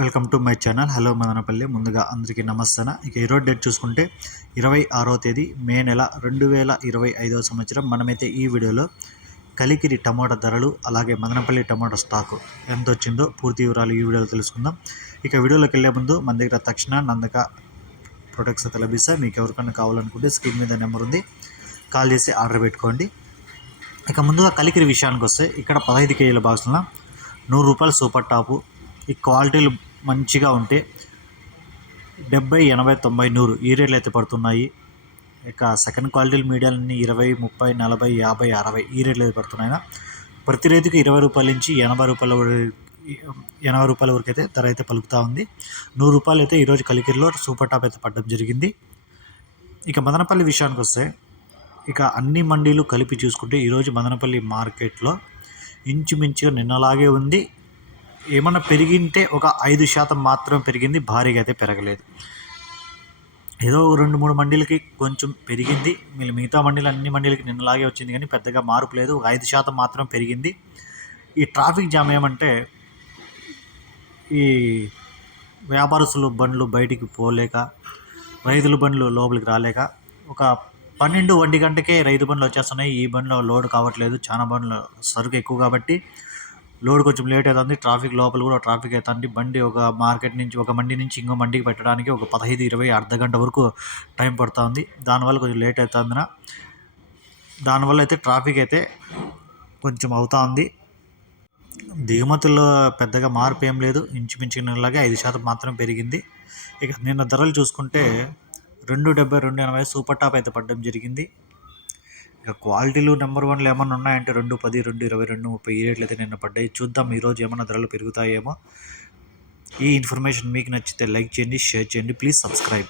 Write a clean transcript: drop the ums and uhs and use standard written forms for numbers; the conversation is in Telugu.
Welcome to my channel. Hello Madanapalle. ముందుగా అందరికీ నమస్తే. ఇక ఈరోజు డేట్ చూసుకుంటే 26వ తేదీ మే నెల 2025వ సంవత్సరం. మనమైతే ఈ వీడియోలో కలికిరి టమాటా ధరలు, అలాగే మదనపల్లి టమాటా స్టాకు ఎంత వచ్చిందో పూర్తి వివరాలు ఈ వీడియోలో తెలుసుకుందాం. ఇక వీడియోలోకి వెళ్ళే ముందు మన దగ్గర తక్షణ నందక ప్రొడక్ట్స్ అయితే లభిస్తాయి. మీకు ఎవరికైనా కావాలనుకుంటే స్క్రీన్ మీద నెంబర్ ఉంది, కాల్ చేసి ఆర్డర్ పెట్టుకోండి. ఇక ముందుగా కలికిరి విషయానికి వస్తే ఇక్కడ 15 కేజీల బాక్స్లో 100 రూపాయలు సూపర్ టాపు. ఈ క్వాలిటీలు మంచిగా ఉంటే 70, 80, 90, 100 ఈ రేట్లు అయితే పడుతున్నాయి. ఇక సెకండ్ క్వాలిటీలు మీడియాలన్నీ 20, 30, 40, 50, 60 ఈ రేట్లు అయితే పడుతున్నాయి. ప్రతి రైతుకి 20 రూపాయల నుంచి 80 రూపాయల వరకు అయితే ధర అయితే పలుకుతూ ఉంది. 100 రూపాయలు అయితే ఈరోజు కలికిరిలో సూపర్ టాప్ అయితే పడడం జరిగింది. ఇక మదనపల్లి విషయానికి వస్తే ఇక అన్ని మండీలు కలిపి చూసుకుంటే ఈరోజు మదనపల్లి మార్కెట్లో ఇంచుమించుగా నిన్నలాగే ఉంది. ఏమన్నా పెరిగింటే ఒక 5% మాత్రం పెరిగింది, భారీగా అయితే పెరగలేదు. ఏదో 2-3 మండీలకి కొంచెం పెరిగింది, మిగతా మండీలు అన్ని మండీలకి నిన్నలాగే వచ్చింది, కానీ పెద్దగా మార్పు లేదు. ఒక 5% మాత్రం పెరిగింది. ఈ ట్రాఫిక్ జామ్ ఏమంటే ఈ వ్యాపారస్తులు బండ్లు బయటికి పోలేక, రైతుల బండ్లు లోపలికి రాలేక ఒక 12-1 గంటకే రైతు బండ్లు వచ్చేస్తున్నాయి. ఈ బండ్లో లోడ్ కావట్లేదు, చాలా బండ్లు సరుకు ఎక్కువ కాబట్టి లోడ్ కొంచెం లేట్ అవుతుంది. ట్రాఫిక్ లోపల కూడా ట్రాఫిక్ అవుతుంది. బండి ఒక మండి నుంచి ఇంకో మండికి పెట్టడానికి ఒక 15-20 అర్ధగంట వరకు టైం పడుతుంది. దానివల్ల కొంచెం లేట్ అవుతుంది. దానివల్ల అయితే ట్రాఫిక్ అయితే కొంచెం అవుతా ఉంది. దిగుమతుల్లో పెద్దగా మార్పు ఏం లేదు, ఇంచుమించు నెలలాగే 5% మాత్రం పెరిగింది. ఇక నిన్న ధరలు చూసుకుంటే 270, 280 సూపర్ టాప్ అయితే పడడం జరిగింది. ఇక క్వాలిటీలు నెంబర్ 1లో ఏమన్నా ఉన్నాయంటే 210, 220, 230 ఈ రేట్లు అయితే నిన్న పడ్డాయి. చూద్దాం ఈరోజు ఏమన్నా ధరలు పెరుగుతాయేమో. ఈ ఇన్ఫర్మేషన్ మీకు నచ్చితే లైక్ చేయండి, షేర్ చేయండి, ప్లీజ్ సబ్స్క్రైబ్.